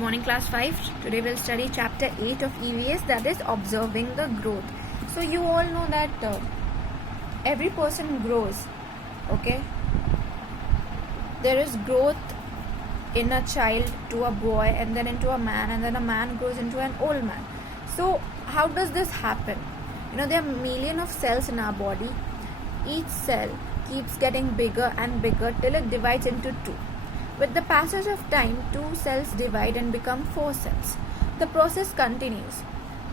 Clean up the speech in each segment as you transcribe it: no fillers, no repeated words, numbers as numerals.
morning, class 5. Today we'll study chapter 8 of EVS, that is observing the growth. So you all know that every person grows, okay? There is growth in a child to a boy, and then into a man, and then a man grows into an old man. So how does this happen? There are millions of cells in our body. Each cell keeps getting bigger and bigger till it divides into two. With the passage of time, 2 cells divide and become 4 cells. The process continues,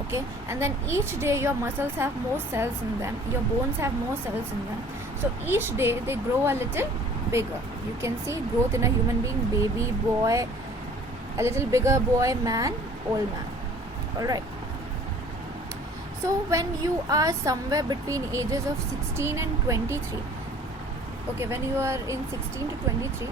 okay? And then each day your muscles have more cells in them, your bones have more cells in them. So each day they grow a little bigger. You can see growth in a human being: baby, boy, a little bigger boy, man, old man. Alright. So when you are somewhere between ages of 16 and 23, okay, when you are in 16 to 23,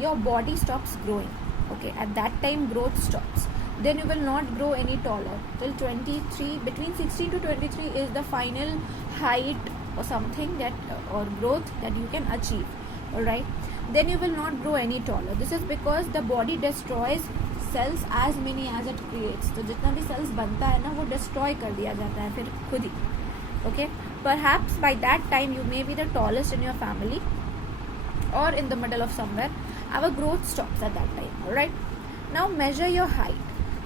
your body stops growing, okay? At that time growth stops. Then you will not grow any taller till 23. Between 16 to 23 is the final height or something that or growth that you can achieve. All right, then you will not grow any taller. This is because the body destroys cells as many as it creates. तो जितना भी cells बनता है ना, वो destroy कर दिया जाता है फिर खुद ही. Okay, perhaps by that time you may be the tallest in your family or in the middle of somewhere. Our growth stops at that time. Alright, now measure your height.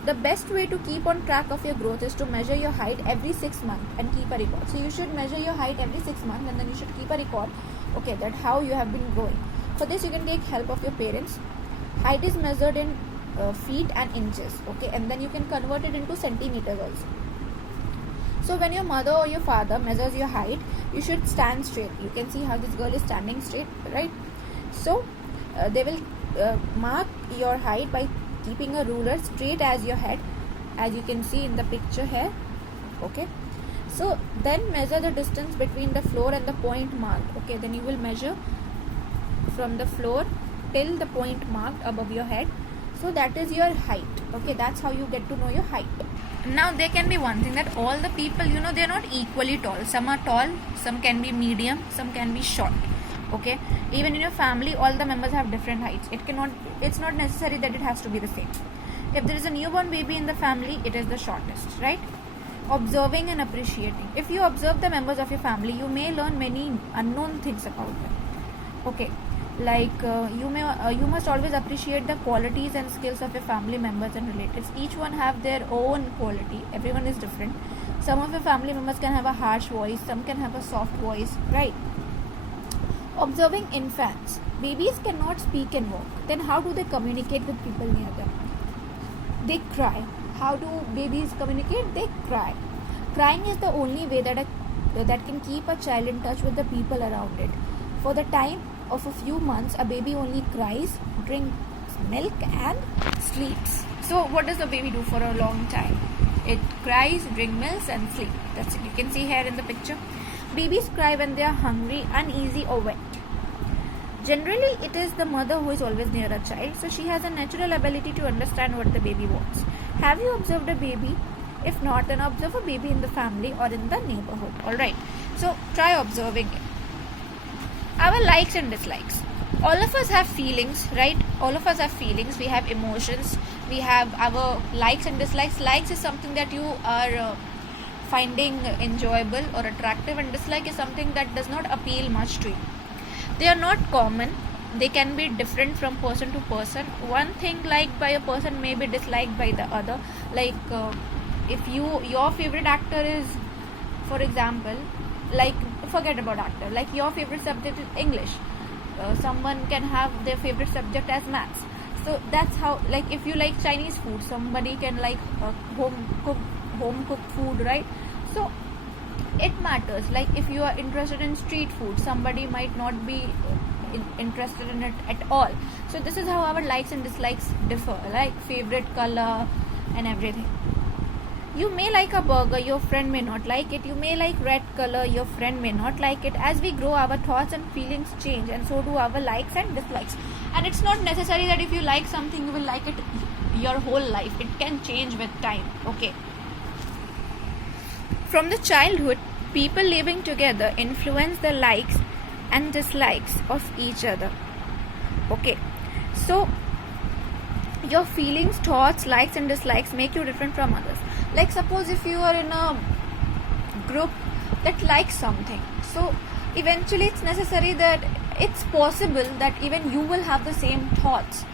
The best way to keep on track of your growth is to measure your height every 6 months and keep a record. So you should measure your height every 6 months and then you should keep a record, okay, that how you have been growing. For this you can take help of your parents. Height is measured in feet and inches, okay, and then you can convert it into centimeters also. So when your mother or your father measures your height, you should stand straight. You can see how this girl is standing straight, right? So they will mark your height by keeping a ruler straight as your head, as you can see in the picture here, okay? So then measure the distance between the floor and the point marked, okay? Then you will measure from the floor till the point marked above your head. So that is your height, okay? That's how you get to know your height. Now there can be one thing, that all the people, they are not equally tall. Some are tall, some can be medium, some can be short, okay? Even in your family all the members have different heights. It's not necessary that it has to be the same. If there is a newborn baby in the family, it is the shortest, right? Observing and appreciating. If you observe the members of your family, you may learn many unknown things about them, okay? Like you must always appreciate the qualities and skills of your family members and relatives. Each one have their own quality. Everyone is different. Some of your family members can have a harsh voice, some can have a soft voice, right? Observing infants. Babies cannot speak and walk. Then how do they communicate with people near them? They cry. How do babies communicate? They cry. Crying is the only way that can keep a child in touch with the people around it. For the time of a few months, a baby only cries, drinks milk and sleeps. So what does the baby do for a long time? It cries, drinks milk and sleeps. That's it. You can see here in the picture. Babies cry when they are hungry, uneasy or wet. Generally, it is the mother who is always near a child, so she has a natural ability to understand what the baby wants. Have you observed a baby? If not, then observe a baby in the family or in the neighborhood. Alright, so try observing it. Our likes and dislikes. All of us have feelings, right? All of us have feelings. We have emotions. We have our likes and dislikes. Likes is something that you are finding enjoyable or attractive, and dislike is something that does not appeal much to you. They are not common. They can be different from person to person. One thing liked by a person may be disliked by the other. Like if your favorite actor is, for example, like forget about actor, like your favorite subject is English, someone can have their favorite subject as maths. So that's how, like if you like Chinese food, somebody can like home cooked food, right? So it matters. Like if you are interested in street food, somebody might not be interested in it at all. So this is how our likes and dislikes differ, like favorite color and everything. You may like a burger, your friend may not like it. You may like red color, your friend may not like it. As we grow, our thoughts and feelings change, and so do our likes and dislikes. And it's not necessary that if you like something, you will like it your whole life. It can change with time, okay? From the childhood, people living together influence the likes and dislikes of each other, okay? So your feelings, thoughts, likes and dislikes make you different from others. Like suppose if you are in a group that likes something, so eventually it's necessary that it's possible that even you will have the same thoughts,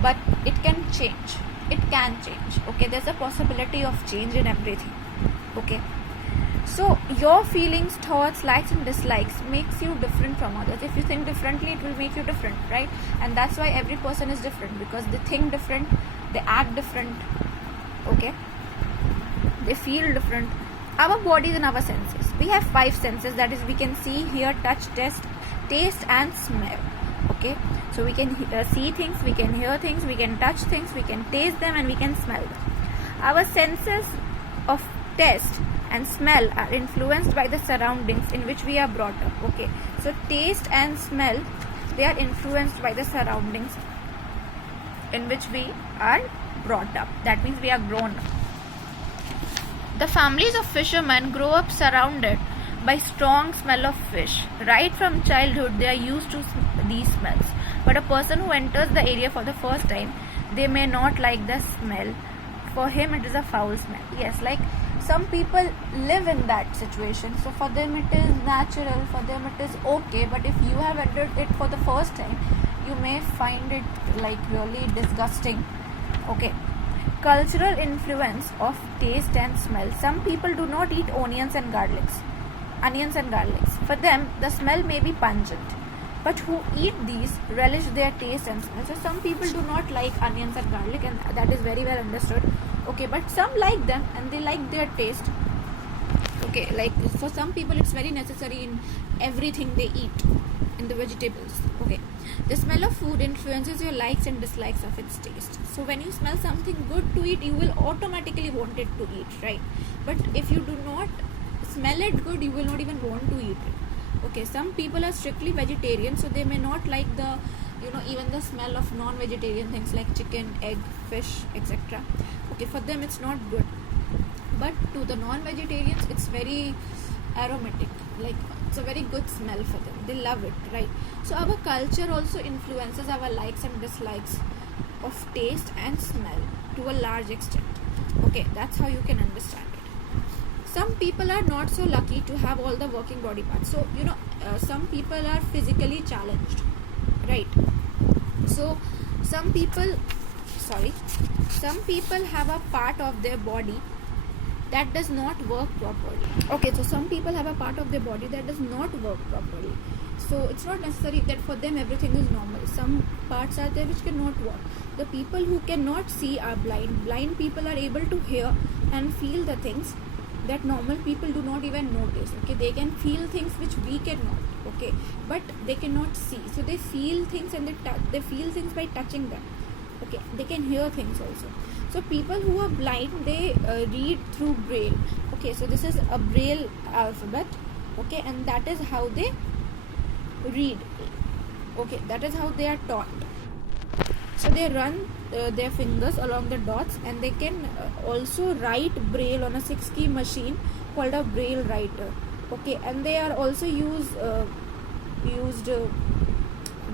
but it can change. Okay, there's a possibility of change in everything. Okay, so your feelings, thoughts, likes and dislikes makes you different from others. If you think differently, it will make you different, right? And that's why every person is different, because they think different, they act different, okay, they feel different. Our bodies and our senses, we have 5 senses, that is we can see, hear, touch, taste and smell. Okay, so we can see things, we can hear things, we can touch things, we can taste them and we can smell them. Our senses of taste and smell are influenced by the surroundings in which we are brought up. Okay, so taste and smell, they are influenced by the surroundings in which we are brought up. That means we are grown up. The families of fishermen grow up surrounded by strong smell of fish. Right from childhood, they are used to these smells. But a person who enters the area for the first time, they may not like the smell. For him, it is a foul smell. Yes, like some people live in that situation, so for them it is natural, for them it is okay. But if you have entered it for the first time, you may find it like really disgusting. Okay. Cultural influence of taste and smell. Some people do not eat onions and garlics. For them, the smell may be pungent, but who eat these relish their taste and smell. So some people do not like onions and garlic, and that is very well understood. Okay, but some like them and they like their taste. Okay, like for some people it's very necessary in everything they eat, in the vegetables. Okay, the smell of food influences your likes and dislikes of its taste. So when you smell something good to eat, you will automatically want it to eat, right? But if you do not smell it good, you will not even want to eat it. Okay, some people are strictly vegetarian, so they may not like the, even the smell of non-vegetarian things like chicken, egg, fish, etc. Okay, for them it's not good. But to the non-vegetarians, it's very aromatic, like it's a very good smell for them. They love it, right? So our culture also influences our likes and dislikes of taste and smell to a large extent. Okay, that's how you can understand it. Some people are not so lucky to have all the working body parts. So some people are physically challenged, right? So some people have a part of their body that does not work properly. Okay, so some people have a part of their body that does not work properly. So it's not necessary that for them everything is normal. Some parts are there which cannot work. The people who cannot see are blind. Blind people are able to hear and feel the things that normal people do not even notice. Okay, they can feel things which we cannot. Okay, but they cannot see. So they feel things and they feel things by touching them. Okay, they can hear things also. So people who are blind, they read through Braille. Okay, so this is a Braille alphabet. Okay, and that is how they read. Okay, that is how they are taught. So they run their fingers along the dots, and they can also write Braille on a 6-key machine called a Braille writer. Okay, and they are also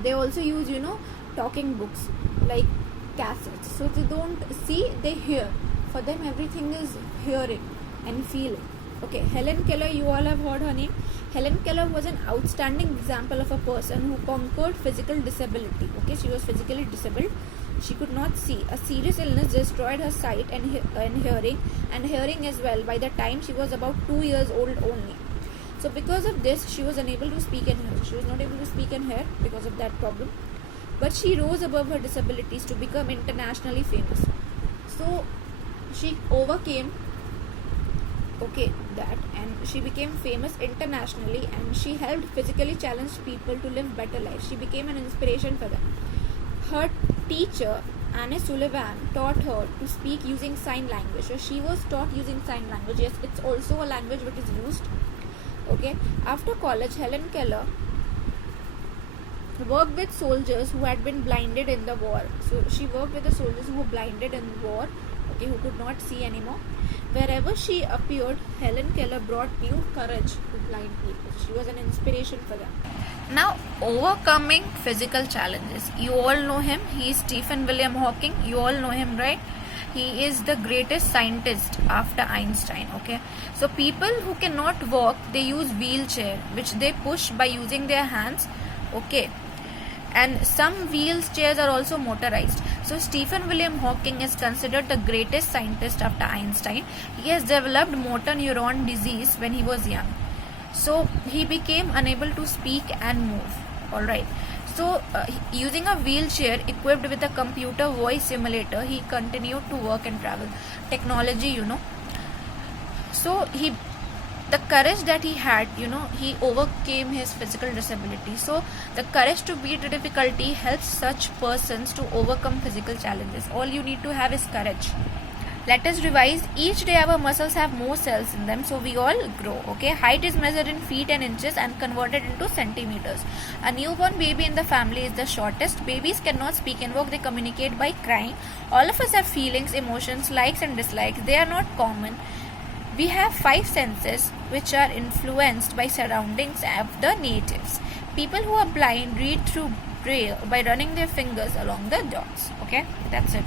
they also use talking books like cassettes. So they don't see, they hear. For them everything is hearing and feeling. Okay, Helen Keller, you all have heard her name. Helen Keller was an outstanding example of a person who conquered physical disability. Okay, she was physically disabled. She could not see. A serious illness destroyed her sight and hearing as well by the time she was about 2 years old only. So because of this, she was unable to speak and hear. She was not able to speak and hear because of that problem. But she rose above her disabilities to become internationally famous. So she overcame that, and she became famous internationally, and she helped physically challenged people to live better lives. She became an inspiration for them. Her teacher, Anne Sullivan, taught her to speak using sign language. So she was taught using sign language. Yes, it's also a language which is used. Okay. After college, Helen Keller worked with soldiers who had been blinded in the war. So she worked with the soldiers who were blinded in war, okay, who could not see anymore. Wherever she appeared, Helen Keller brought new courage to blind people. She was an inspiration for them. Now, overcoming physical challenges. You all know him. He is Stephen William Hawking. You all know him, right? He is the greatest scientist after Einstein. Okay, so people who cannot walk, they use wheelchair, which they push by using their hands. Okay, and some wheelchairs are also motorized. So Stephen William Hawking is considered the greatest scientist after Einstein. He has developed motor neuron disease when he was young, so he became unable to speak and move. All right, so using a wheelchair equipped with a computer voice simulator, he continued to work and travel. Technology, so the courage that he had, he overcame his physical disability. So the courage to beat the difficulty helps such persons to overcome physical challenges. All you need to have is courage. Let us revise. Each day our muscles have more cells in them, so we all grow. Okay, height is measured in feet and inches and converted into centimeters. A newborn baby in the family is the shortest. Babies cannot speak and walk, they communicate by crying. All of us have feelings, emotions, likes and dislikes. They are not common. We have 5 senses which are influenced by surroundings of the natives. People who are blind read through braille by running their fingers along the dots. Okay, that's it.